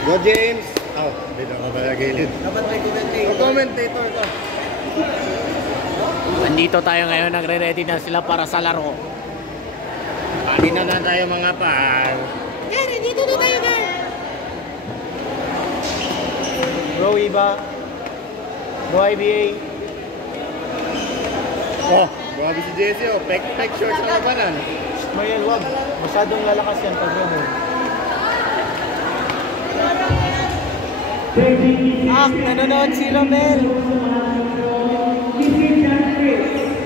Go James! Oh, dito ka pala gilid. Dapat may commentator. Commentator to. Andito tayo ngayon, nagre-ready na sila para sa laro. Kanina na tayo mga pal. Yan, dito na tayo guys. Go Iba. Go IBA. Oh, grabe si Jesse oh. Pek short sa labanan. Mayel, wag. Masyadong lalakas yan pag gano'n. Nanonood si Romel.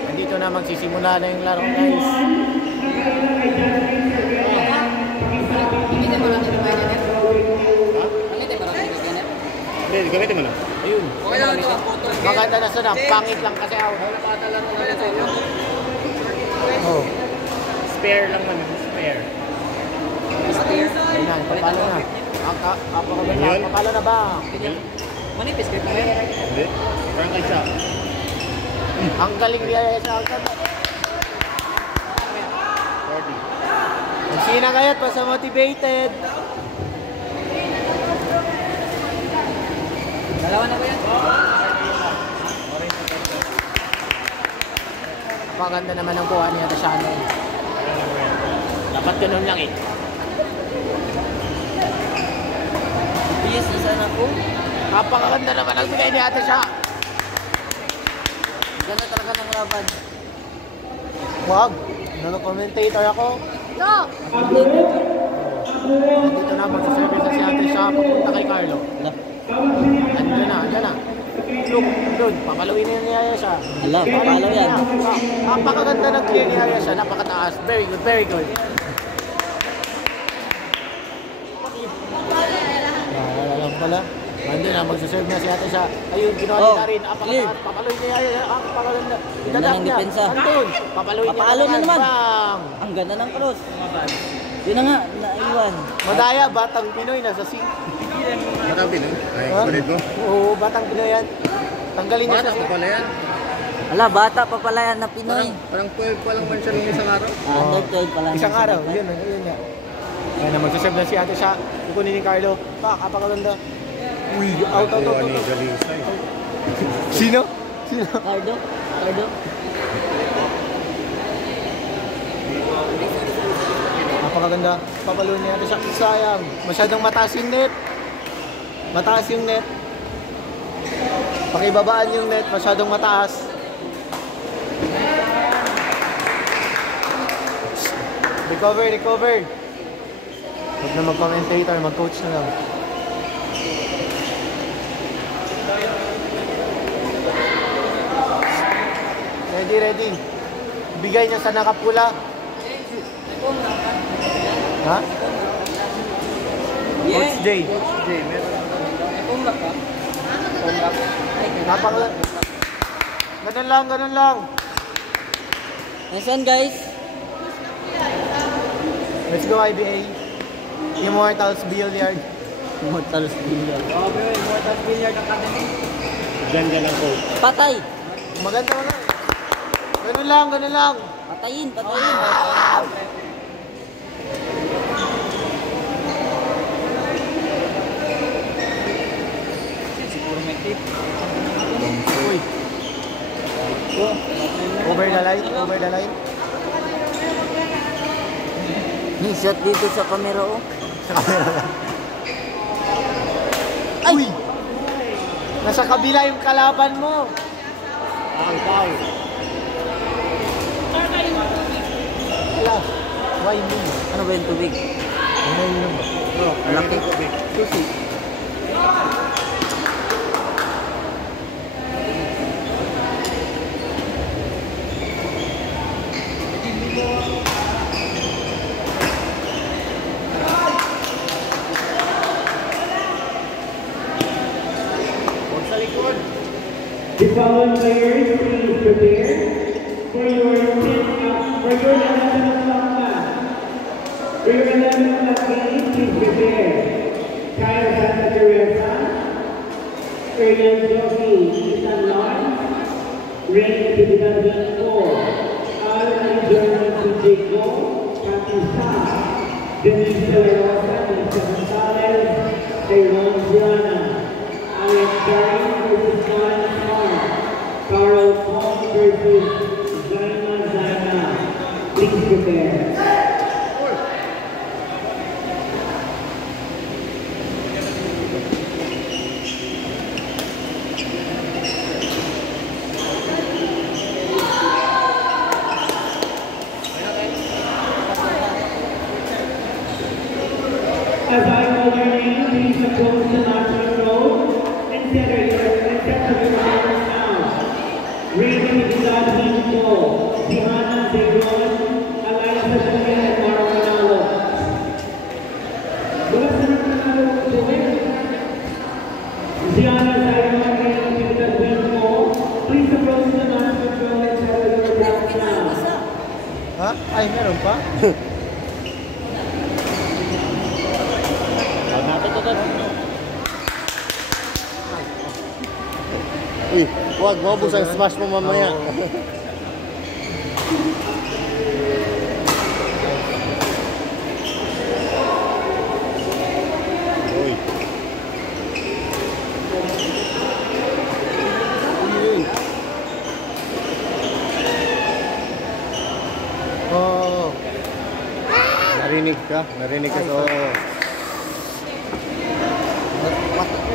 Andito na, magsisimula na yung laro guys. Hindi, gamitin mo na. Ayun. Maganda na sana, pangit lang kasi ako. Oh. Spare lang naman, spare. Ayun na, papalo na. Papalo na ba? Manipis kayo pa yan? Hindi. Parang kay siya. Ang galing niya sa agad. 40. Sina kaya't pa sa motivated. Dalawa na ba yan? Maganda naman ang kuha niya sa ano. Dapat ganun lang eh. Yes, isa na po. Napakaganda naman ang bigay ni Ate siya. Ganda talaga ng laban. Wag. Nano-commentator ako. No! Andito na, magsaservice na si Ate siya papunta kay Carlo. Andyan na. Look, doon, papalawin na yung niyaya siya. Hala, papalaw yan. Napakaganda ng clear niyaya siya, napakataas. Very good, very good. Wala lang pala. Andun na, magsaserve na si Ate siya. Ayun, ginawa Oh, niya rin. Napakataas, papalawin niya niyaya. Napakaganda. Ganda ng depensa. Andun, papalawin niya. Papalo na naman. Bang! Ang ganda ng cross. Yun na nga, naiwan. Madaya, Batang Pinoy, nasa sing. Matabi no? Ay, Ha? kulit mo. Oo, Batang Pinoy yan. Tanggalin niya Bata sa pa pala yan. Hala, bata pa pala yan na Pinoy. Parang 12 pa lang man siya nung isang araw. Under 12 pala. isang araw. Yun nga. Kaya na magsaserve na si Ate siya. Kukunin ni Carlo. Kapakaganda. Uy, out. Kuha ni Jalisay. Sino? Cardo? Napakaganda. Papalo niya Ate siya. Sayang. Masyadong mataas yung net. Pakibabaan yung net. Masyadong mataas. Recover. Huwag na mag-commentator. Mag-coach na lang. Ready. Bigay niya sa nakapula. Ha? Coach J. Ganun lang. Nice one, guys. Let's go IBA. Immortals Billiard. Immortals Billiard. Immortals Billiard Academy. Ganda lang po. Patay. Maganda. Ganun lang. Patayin. Uy. Over the line. May shot dito sa camera, oh. Uy! Nasa kabila yung kalaban mo. Foul. Wala. Why me? Ano ba yung tubig? Ano yun ba? Malaki. Susi. The following players, please prepare for your 11 o'clock class. For your 11 o'clock game, please prepare. Kyle Santa Teresa, Erlan Jockey, Ethan Lawrence, Rain 2004, Al Jordan PJ Go, Captain Sam, Denise De La Rosa, Lisa Gonzalez, As I call your name, please approach the launching road and center your markers now. Raymond Gizadinko, Diana Zegron, Eliza Julia, and Mara Manalo. Bukas na Manalo po Diana Zegron, Raymond Gizadinko, please approach the launching road and center your markers now. Ha? Ay, meron pa? Uy, huwag mo busang smash mo mamaya. Uy. Oo. Narinig ka so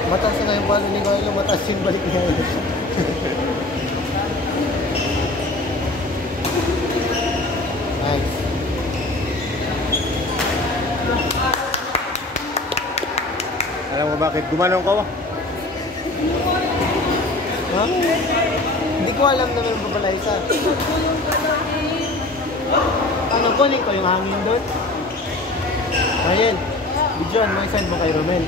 Mataas na yung balo ni Carlo, mataas yung balik niya. Nice. alam mo bakit gumanong ka ba? Ha? Hindi ko alam na meron pa pala isa. Ano, kunin ko yung hangin doon? Ayun. Bijon, may send mo kay Romel.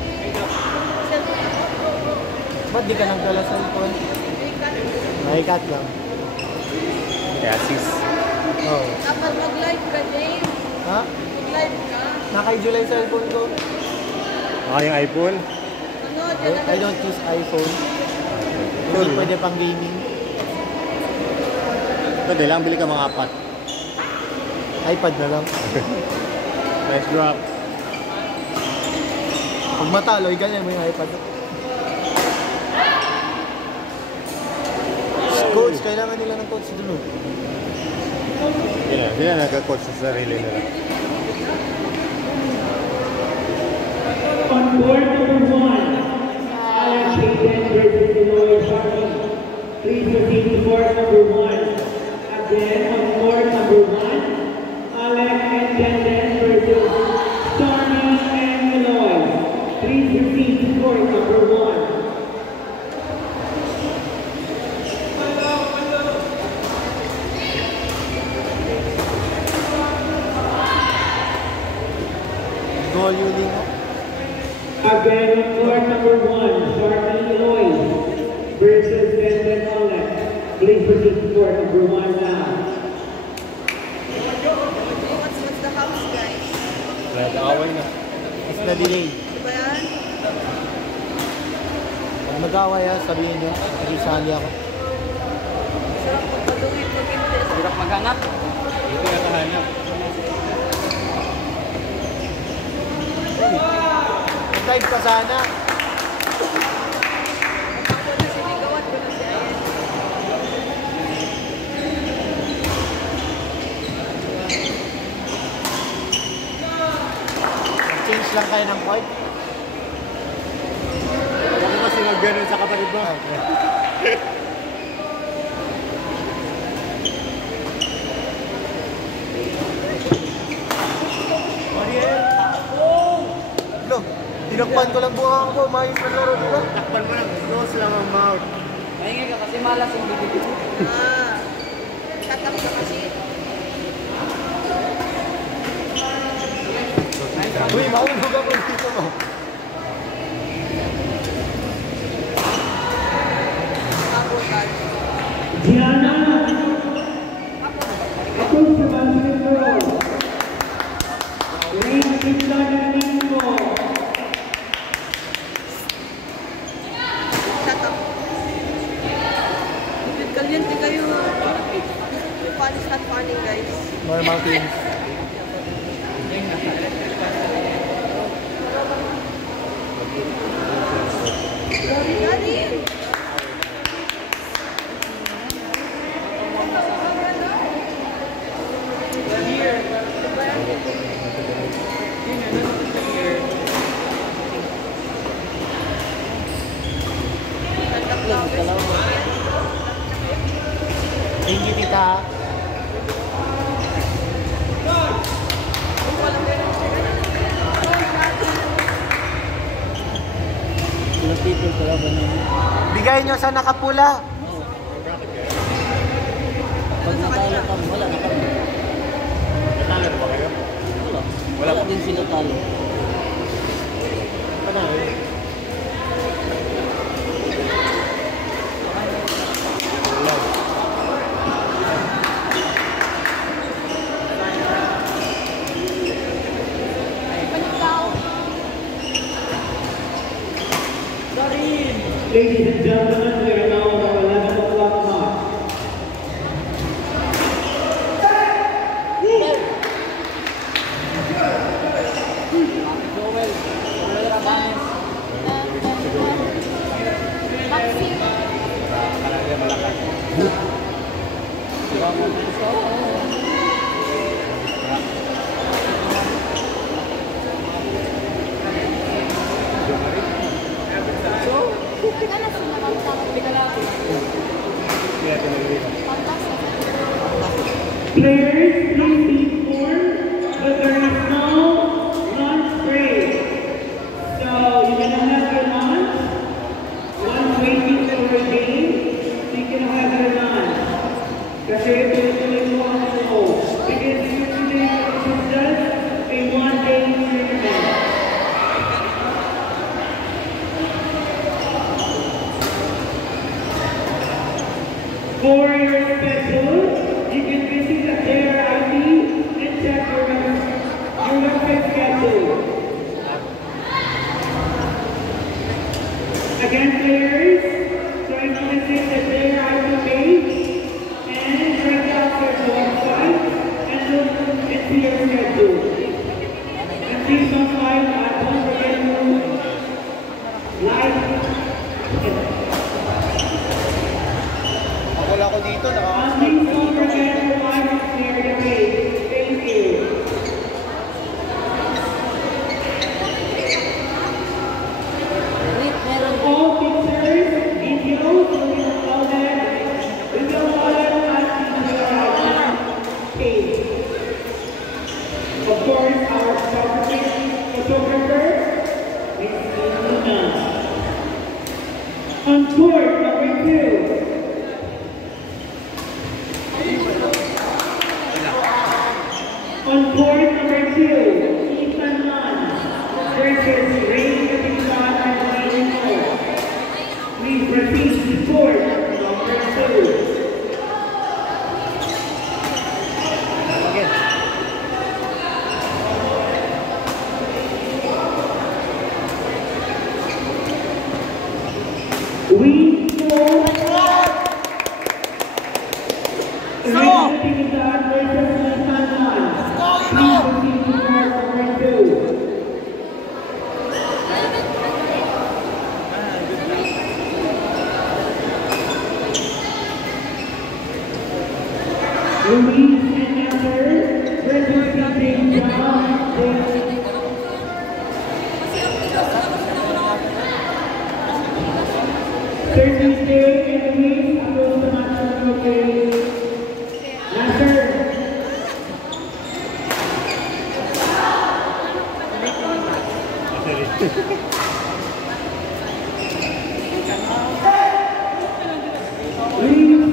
Ba't di ka nagdala sa cellphone? May cut lang. Kaya sis. Oo. Dapat mag-live ka, Dave. Ha? Mag-live ka. Naka-July yung cellphone ko. Yung iPhone. Ano, dyan na I don't use iPhone. Hindi pwede pang gaming. Pwede lang, bili ka mga 4. iPad na lang. Nice drop. Pag matalo, ganyan mo yung iPad. Coach, kailangan nila ng coach dun. Sila nagka-coach sa sarili nila. On board number 1, Alex Hayden versus Deloy Sharkey. Please proceed to board number 1. Again, on board number 1, Alex and Denden versus Stormy and Deloy. Please proceed to board number 1. Goal Yuling. Again, on board number 1, Sharkey Deloy versus Denden Alex. Please proceed to board number 1 now. What's the house, guys? Nag-away na. Mas na-delay. Diba yan? Pag mag-away sabihin nyo, nag-isali ako. Sarap magpadungin, mag-invest. Hirap maghanap. Hindi ka kahanap. Type ka sana. Ako na sinigawan ko na si Ayan. Change lang kayo ng point. Bakit kasi mag-ganon sa kapatid mo? Lo, tinakpan ko lang buha ko. Mayos na laro, di ba? Takpan mo lang. Close lang ang mouth. Maingay ka kasi malas yung bibig mo. Shut up ka kasi. Uy, maulog ako dito mo. Ako, guys. Diana, approach the basket road. Lane Gizadinko. Shut up. Kaliente kayo. Yung fun is not funny, guys. Normal teams. Daddy! Thank you, tita. dito pala ba na? Bigay nyo sa nakapula. Oo. Pag natalo ka, wala na kami. Natalo na ba kayo? Wala. Wala Wala pa. din sila talo. Panalo. Wala. Ladies and gentlemen, we are now on our 11 o'clock mark. Talaga malakas. Kaya tinagripan. Players, please be informed that there is no lunch break. So you're gonna have your lunch. Once waiting for your game, you can have your lunch. Kasi tuloy-tuloy mo ang show. Because usually this is just a one-day tournament. For your schedule, you can visit the JRID and check your website schedule. Again, players, try to visit the JRID page and check out your website and look into your schedule. And please don't forget to like. Wala ko dito, Please don't forget to like and share the page. Thank you. Wait, meron. All pictures, videos, we will follow at the page. Of course, our photographer is Luna. On court number 2. On court number 2, Ethan Lunn versus Ray Capitán and Ryan Moore. Please proceed to court number 2. We go. Ray Capitán versus Ethan Lunn. Please proceed to court number 2. Luis and Amber versus James Brown. Thursday and Luis approach the match of the Nasser. Luis.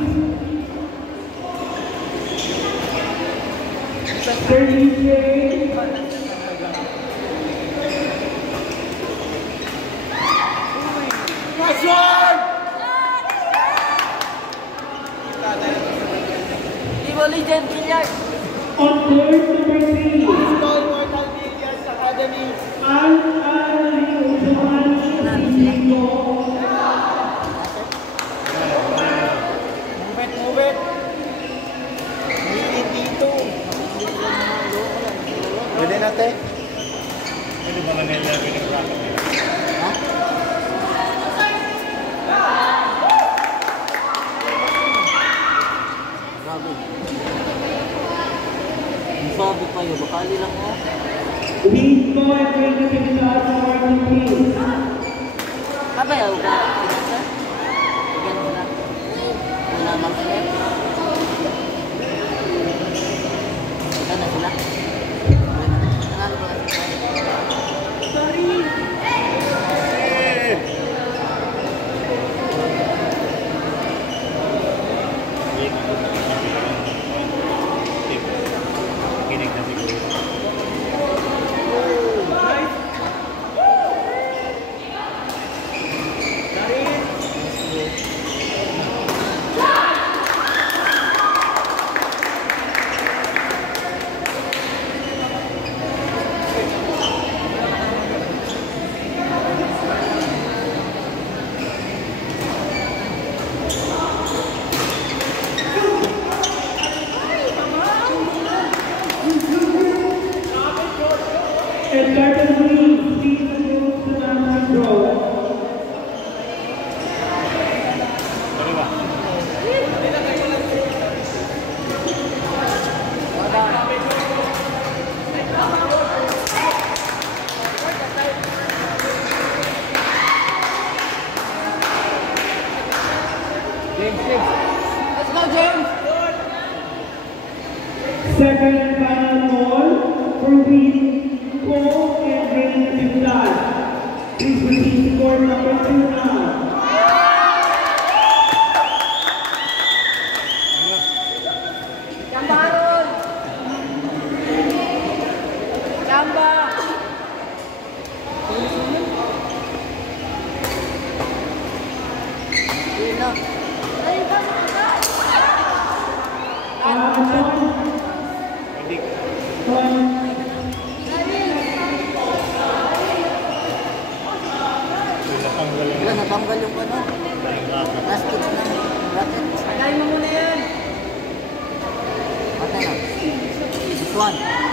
Thursday. Ibo Legend Billiard. On court number 3. Mortal Billiards Academy. Move it. Hindi dito. Pwede natin. Pwede ba manila pinag-racket nila? Bago. Ang bago kayo, bakali lang mo. Lead boy, bring the results of our team. Kabayaw ka, pinasa? Bigyan mo na. Wala mag-alep. Ika na sila. Nanalo ba? Let's go, James! Second and final call for Queen Cole and Rain Pimental. Please proceed to court number 2 now. Chamba, Harold! Chamba! Yun na. Wala, natanggal yung ano. Plastic na. Bracket. Tagayin mo muna yan! Patay na. This one.